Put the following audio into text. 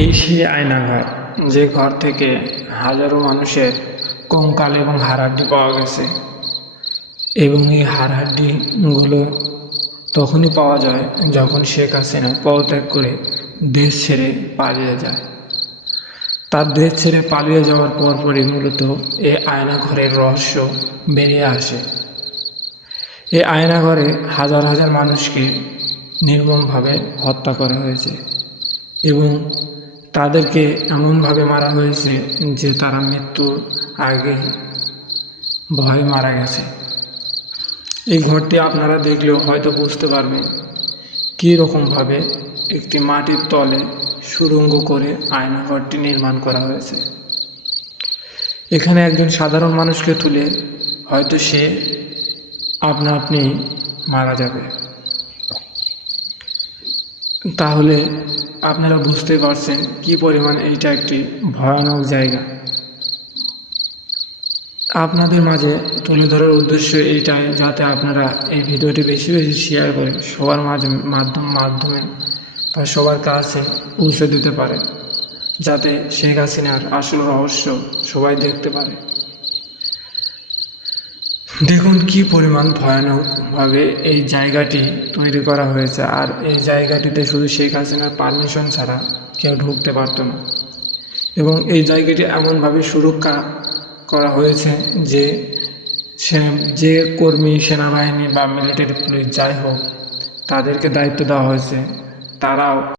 এই সেই আয়নাঘর, যে ঘর থেকে হাজারো মানুষের কঙ্কাল এবং হাড়হাড্ডি পাওয়া গেছে। এবং এই হাড়হাড্ডিগুলো তখনই পাওয়া যায় যখন শেখ হাসিনা পদত্যাগ করে দেশ ছেড়ে পালিয়ে যায়। তার দেশ ছেড়ে পালিয়ে যাওয়ার পরপরই মূলত এই আয়নাঘরের রহস্য বেরিয়ে আসে। এই আয়নাঘরে হাজার হাজার মানুষকে নির্মমভাবে হত্যা করা হয়েছে এবং তাদেরকে এমনভাবে মারা হয়েছে যে তারা মৃত্যুর আগে ভয়ে মারা গেছে। এই ঘরটি আপনারা দেখলেও হয়তো বুঝতে পারবেন কী রকমভাবে একটি মাটির তলে সুড়ঙ্গ করে আয়নাঘরটি নির্মাণ করা হয়েছে। এখানে একজন সাধারণ মানুষকে তুলে হয়তো সে আপনা আপনি মারা যাবে। তাহলে আপনারা বুঝতে পারছেন কি পরিমাণ এইটা একটি ভয়ানক জায়গা। আপনাদের মাঝে তুলে ধরার উদ্দেশ্য এইটাই, যাতে আপনারা এই ভিডিওটি বেশি বেশি শেয়ার করে সবার মাধ্যমে বা সবার কাছে পৌঁছে দিতে পারে, যাতে শেখ হাসিনার আসল রহস্য সবাই দেখতে পারে। দেখুন কি পরিমাণ ভয়ানকভাবে এই জায়গাটি তৈরি করা হয়েছে, আর এই জায়গাটিতে শুধু শেখ হাসিনার পারমিশন ছাড়া কেউ ঢুকতে পারত না। এবং এই জায়গাটি এমনভাবে সুরক্ষা করা হয়েছে যে কর্মী, সেনাবাহিনী বা মিলিটারি পুলিশ যাই হোক, তাদেরকে দায়িত্ব দেওয়া হয়েছে, তারাও